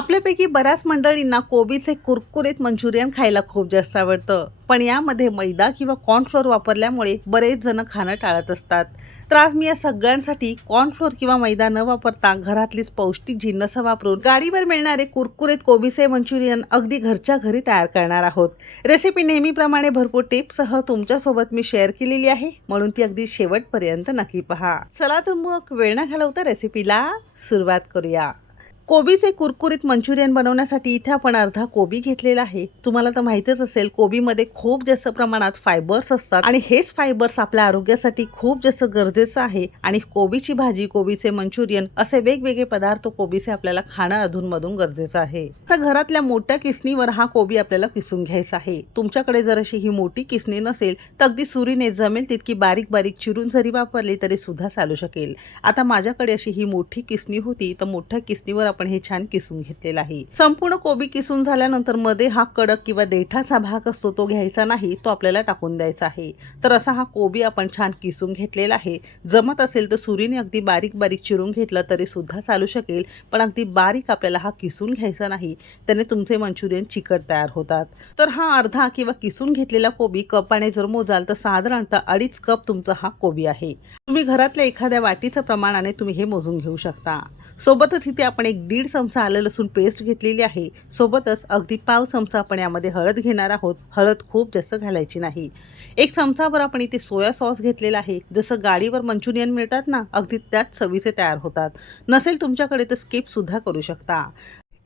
आपल्यापैकी बऱ्याच मंडळींना कोबीचे कुरकुरीत मंचुरियन खायला खूप जास्त आवडतं. पण यामध्ये मैदा किंवा कॉर्नफ्लोअर वापरल्यामुळे बरेच जण खाणं टाळत असतात. तर आज मी या सगळ्यांसाठी कॉर्नफ्लोअर किंवा मैदा न वापरता घरातलीच पौष्टिक जिन्नस वापरून गाडीवर मिळणारे कुरकुरीत कोबीचे मंचुरियन अगदी घरच्या घरी तयार करणार आहोत. रेसिपी नेहमीप्रमाणे भरपूर टिप्ससह तुमच्यासोबत मी शेअर केलेली आहे. म्हणून ती अगदी शेवटपर्यंत नक्की पहा. चला तर मग वेळ न घालवता रेसिपीला सुरुवात करूया. कोबीचे कुरकुरीत मंचुरियन बनवण्यासाठी इथे आपण अर्धा कोबी घेतलेला आहे. तुम्हाला तर माहितीच असेल कोबीमध्ये खूप जास्त प्रमाणात फायबर्स असतात. आणि हेच फायबर्स आपल्या आरोग्यासाठी खूप जास्त गरजेचं आहे. आणि कोबीची भाजी कोबीचे मंचुरियन असे वेगवेगळे पदार्थ कोबीचे आपल्याला खाणं अधूनमधून गरजेचं आहे. तर घरातल्या मोठ्या किसणीवर हा कोबी आपल्याला किसून घ्यायचा आहे. तुमच्याकडे जर अशी ही मोठी किसणी नसेल तर अगदी सुरीने जमेल तितकी बारीक बारीक चिरून जरी वापरली तरी सुद्धा चालू शकेल. आता माझ्याकडे अशी ही मोठी किसणी होती तर मोठ्या किसणीवर आपण हे छान किसून घेतलेलं आहे. संपूर्ण कोबी किसून झाल्यानंतरमध्ये हा कडक किंवा देठाचा भाग असतो तो घ्यायचा नाही तो आपल्याला टाकून द्यायचा आहे. तर असा हा कोबी आपण छान किसून घेतलेला आहे. जमत असेल तर सुरीने अगदी बारीक बारीक चिरून घेतलं तरी सुद्धा चालू शकेल पण अगदी बारीक आपल्याला हा किसून घ्यायचा नाही. त्याने तुमचे मंचुरियन चिकट तयार होतात. तर हा अर्धा किंवा किसून घेतलेला कोबी कपाने जर मोजाल तर साधारणतः अडीच कप तुमचा हा कोबी आहे. तुम्ही घरातल्या एखाद्या वाटीच्या प्रमाणाने तुम्ही हे मोजून घेऊ शकता. सोबतच इथे आपण एक दीड चमचा आलं लसूण पेस्ट घेतलेली आहे. सोबतच अगदी पाव चमचा आपण यामध्ये हळद घेणार आहोत. हळद खूप जास्त घालायची नाही. एक चमचाभर आपण इथे सोया सॉस घेतलेला आहे. जसं गाडीवर मंचुरियन मिळतात ना अगदी त्याच चवीचे तयार होतात. नसेल तुमच्याकडे तर स्किपसुद्धा करू शकता.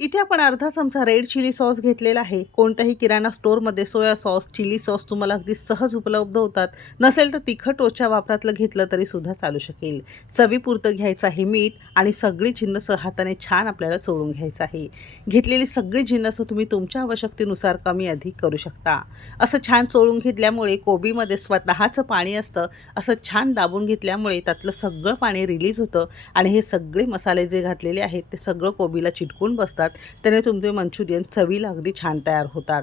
इथे आपण अर्धा चमचा रेड चिली सॉस घेतलेला आहे. कोणत्याही किराणा स्टोअरमध्ये सोया सॉस चिली सॉस तुम्हाला अगदी सहज उपलब्ध होतात. नसेल तर तिखट रोजच्या वापरातलं घेतलं तरी सुद्धा चालू शकेल. चवीपुरतं घ्यायचं आहे मीठ आणि सगळी जिन्नस हाताने छान आपल्याला चोळून घ्यायचं आहे. घेतलेली सगळी जिन्नस तुम्ही तुमच्या आवश्यकतेनुसार कमी अधिक करू शकता. असं छान चोळून घेतल्यामुळे कोबीमध्ये स्वतःचं पाणी असतं. असं छान दाबून घेतल्यामुळे त्यातलं सगळं पाणी रिलीज होतं आणि हे सगळे मसाले जे घातलेले आहेत ते सगळं कोबीला चिटकून बसतात. त्याने तुमचे मंचुरियन चवीला अगदी छान तयार होतात.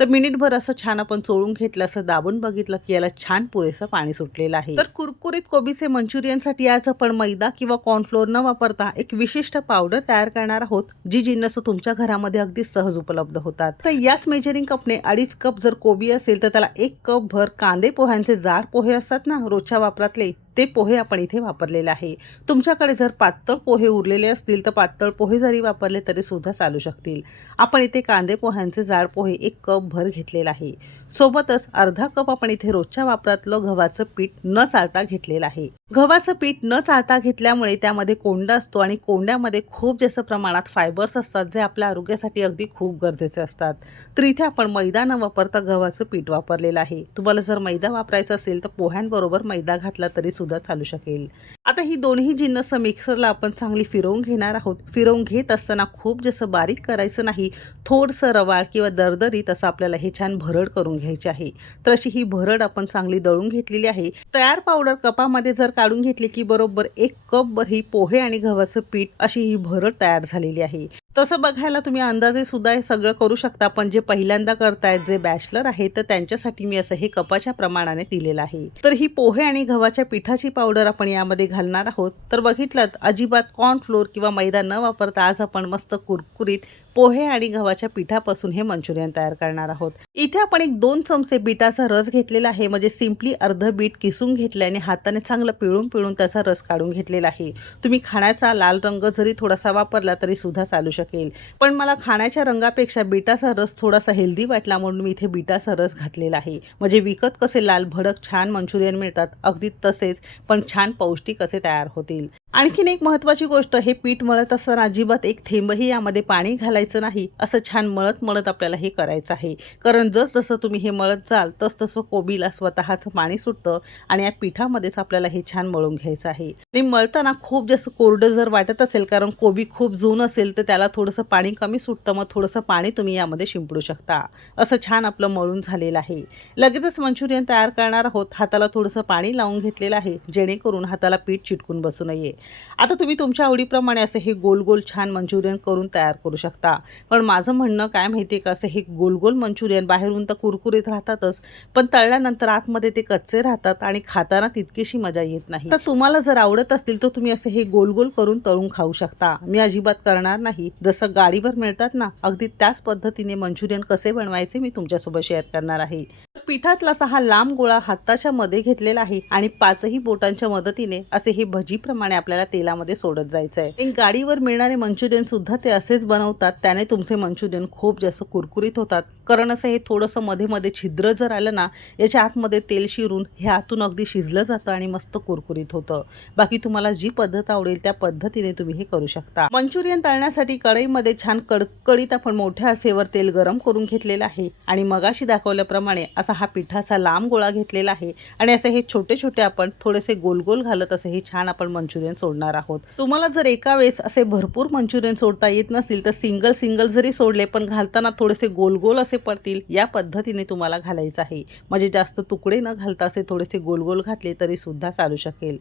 तर मिनिटभर असं छान आपण चोळून घेतलं असं दाबून बघितलं की याला छान पुरेसं पाणी सुटलेलं आहे. तर कुरकुरीत कोबीचे मंचुरियनसाठी आज आपण मैदा किंवा कॉर्नफ्लोअर न वापरता एक विशिष्ट पावडर तयार करणार आहोत जी जिन्नस तुमच्या घरामध्ये अगदी सहज उपलब्ध होतात. तर याच मेजरिंग कपने अडीच कप जर कोबी असेल तर त्याला एक कप भर कांदे पोह्यांचे जाड पोहे असतात ना रोजच्या वापरातले ते पोहे आपण इथे वापरलेले आहे. तुमच्याकडे जर पातळ पोहे उरलेले असतील तर पातळ पोहे जरी वापरले तरी सुद्धा चालू शकतील. आपण इथे कांदे पोह्यांचे जाड पोहे एक कप भर घेतलेला आहे. सोबतच अर्धा कप आपण इथे रोजच्या वापरातलं गव्हाचं पीठ न चाळता घेतलेलं आहे. गव्हाचं पीठ न चाळता घेतल्यामुळे त्यामध्ये कोंडा असतो आणि कोंड्यामध्ये खूप जास्त प्रमाणात फायबर्स असतात जे आपल्या आरोग्यासाठी अगदी खूप गरजेचे असतात. तर इथे आपण मैदा न वापरता गव्हाचं पीठ वापरलेलं आहे. तुम्हाला जर मैदा वापरायचा असेल तर पोह्यांबरोबर मैदा घातला तरी सुद्धा चालू शकेल. आता ही दोन्ही जिन्नस मिक्सरला आपण चांगली फिरवून घेणार आहोत. फिरवून घेत असताना खूप जसं बारीक करायचं नाही. थोडंसं रवाळ किंवा दरदरीत असं आपल्याला हे छान भरड करून घ्यायची आहे. तर अशी ही भरड आपण चांगली दळून घेतलेली आहे. तयार पावडर कपामध्ये जर काढून घेतली की बरोबर एक कप ही पोहे आणि गव्हाचं पीठ अशी ही भरड तयार झालेली आहे. तसं बघायला तुम्ही अंदाजे सुद्धा हे सगळं करू शकता पण जे पहिल्यांदा करतायत जे बॅचलर आहेत तर त्यांच्यासाठी मी असं हे कपाच्या प्रमाणाने दिलेलं आहे. तर ही पोहे आणि गव्हाच्या पिठाची पावडर आपण यामध्ये घालणार आहोत. तर बघितलं अजिबात कॉर्नफ्लोअर किंवा मैदा न वापरता आज आपण मस्त कुरकुरीत पोहे आणि गव्हाच्या पिठापासून हे मंचुरियन तयार करणार आहोत. इथे आपण एक दोन चमचे बीटाचा रस घेतलेला आहे. म्हणजे सिम्पली अर्ध बीट किसून घेतले आणि हाताने चांगलं पिळून पिळून त्याचा रस काढून घेतलेला आहे. तुम्ही खाण्याचा लाल रंग जरी थोडासा वापरला तरी सुद्धा चालू शकेल. पण मला खाण्याच्या रंगापेक्षा बीटाचा रस थोडासा हेल्दी वाटला म्हणून मी इथे बीटाचा रस घातलेला आहे. म्हणजे विकत कसे लाल भडक छान मंचुरियन मिळतात अगदी तसेच पण छान पौष्टिक असे तयार होतील. आणखीन एक महत्त्वाची गोष्ट हे पीठ मळत असताना अजिबात एक थेंबही यामध्ये पाणी घालायचं नाही असं छान मळत मळत आपल्याला हे करायचं आहे. कारण जसजसं तुम्ही हे मळत जाल तसतसं कोबीला स्वतःचं पाणी सुटतं आणि या पिठामध्येच आपल्याला हे छान मळून घ्यायचं आहे. आणि मळताना खूप जास्त कोरडं जर वाटत असेल कारण कोबी खूप जून असेल तर त्याला थोडंसं पाणी कमी सुटतं मग थोडंसं पाणी तुम्ही यामध्ये शिंपडू शकता. असं छान आपलं मळून झालेलं आहे. लगेचच मंचुरियन तयार करणार आहोत. हाताला थोडंसं पाणी लावून घेतलेलं आहे जेणेकरून हाताला पीठ चिटकून बसू नये. आता तुम्ही तुमच्या आवडीप्रमाणे असं हे गोल गोल छान मंचुरियन करून तयार करू शकता. पण माझं म्हणणं काय माहिती आहे का असं हे गोल गोल मंचुरियन बाहेरून तर कुरकुरीत राहतातच पण तळल्यानंतर आतमध्ये ते कच्चे राहतात आणि खाताना तितकीशी मजा येत नाही. तर तुम्हाला जर आवडत असतील तर तुम्ही असं हे गोल गोल करून तळून खाऊ शकता. मी अजिबात करणार नाही. जसं गाडीवर मिळतात ना अगदी त्याच पद्धतीने मंचुरियन कसे बनवायचे मी तुमच्यासोबत शेअर करणार आहे. पिठातला असा हा लांब गोळा हाताच्या मध्ये घेतलेला आहे आणि पाचही बोटांच्या मदतीने असे हे भजीप्रमाणे आपल्याला तेलामध्ये सोडत जायचं आहे एक गाडीवर मिळणारे मंचुरियन सुद्धा ते असेच बनवतात. त्याने तुमचे मंचुरियन खूप जास्त कुरकुरीत होतात. कारण असं हे थोडंसं मध्ये मध्ये छिद्र जर आलं ना याच्या आतमध्ये तेल शिरून हे आतून अगदी शिजलं जातं आणि मस्त कुरकुरीत होतं. बाकी तुम्हाला जी पद्धत आवडेल त्या पद्धतीने तुम्ही हे करू शकता. मंचुरियन तळण्यासाठी कढईमध्ये छान कडकडीत आपण मोठ्या आसेवर तेल गरम करून घेतलेलं आहे. आणि मगाशी दाखवल्याप्रमाणे असा हा पिठाचा लांब गोळा घेतलेला आहे. आणि असे हे छोटे छोटे आपण थोडेसे गोल गोल घालत असे हे छान आपण मंचुरियन सोडणार आहोत. तुम्हाला जर एका वेळेस असे भरपूर मंचुरियन सोडता येत नसेल तर सिंगल सिंगल जरी सोडले पण घालताना थोडेसे गोल गोल असे पडतील या पद्धतीने तुम्हाला घालायचं आहे. म्हणजे जास्त तुकडे न घालता असे थोडेसे गोल गोल घातले तरी सुद्धा चालू शकेल.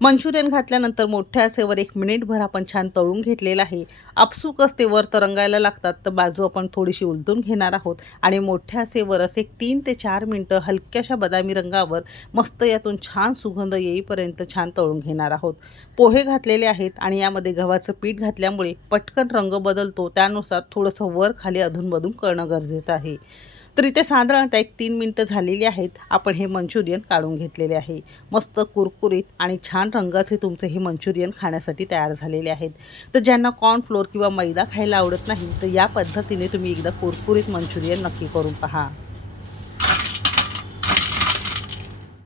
मंचुरियन घातल्यानंतर मोठ्या आसेवर एक मिनिटभर आपण छान तळून घेतलेलं आहे. अपसूक असते वर तरंगायला लागतात तर बाजू आपण थोडीशी उलटून घेणार आहोत. आणि मोठ्या आसेवर असे तीन ते चार मिनटं हलक्याशा बदामी रंगावर मस्त यातून छान सुगंध येईपर्यंत छान तळून घेणार आहोत. पोहे घातलेले आहेत आणि यामध्ये गव्हाचं पीठ घातल्यामुळे पटकन रंग बदलतो. त्यानुसार थोडंसं वर खाली अधूनमधून करणं गरजेचं आहे. तर इथे साधारणतः एक तीन मिनटं झालेली आहेत. आपण हे मंचुरियन काढून घेतलेले आहे. मस्त कुरकुरीत आणि छान रंगाचे तुमचे हे मंचुरियन खाण्यासाठी तयार झालेले आहेत. तर ज्यांना कॉर्नफ्लोअर किंवा मैदा खायला आवडत नाही तर या पद्धतीने तुम्ही एकदा कुरकुरीत मंचुरियन नक्की करून पहा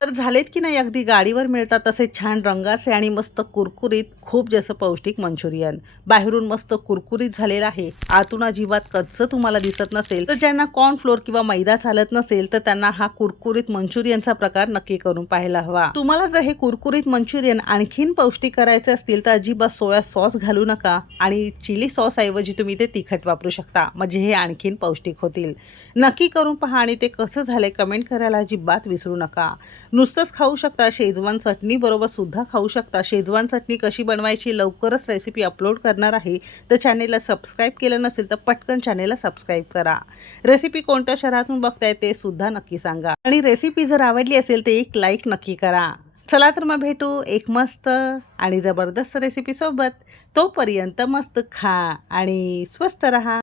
तर झालेत की नाही अगदी गाडीवर मिळतात तसे छान रंगाचे आणि मस्त कुरकुरीत खूप जास्त पौष्टिक मंचुरियन. बाहेरून मस्त कुरकुरीत झालेलं आहे. आतून अजिबात कच्चं तुम्हाला दिसत नसेल. तर ज्यांना कॉर्नफ्लोअर किंवा मैदा चालत नसेल तर त्यांना हा कुरकुरीत मंचुरियनचा प्रकार नक्की करून पाहायला हवा. तुम्हाला जर हे कुरकुरीत मंचुरियन आणखीन पौष्टिक करायचे असतील तर अजिबात सोया सॉस घालू नका आणि चिली सॉस ऐवजी तुम्ही ते तिखट वापरू शकता. म्हणजे हे आणखीन पौष्टिक होतील. नक्की करून पहा आणि ते कसं झालंय कमेंट करायला अजिबात विसरू नका. नुसतंच खाऊ शकता शेजवान चटणी बरोबर सुद्धा खाऊ शकता. शेजवान चटणी कशी बनवायची लवकरच रेसिपी अपलोड करणार आहे. तर चॅनेलला सबस्क्राईब केलं नसेल तर पटकन चॅनेलला सबस्क्राईब करा. रेसिपी कोणत्या शहरातून बघताय ते सुद्धा नक्की सांगा. आणि रेसिपी जर आवडली असेल तर एक लाईक नक्की करा. चला तर मग भेटू एक मस्त आणि जबरदस्त रेसिपीसोबत तोपर्यंत मस्त खा आणि स्वस्त रहा.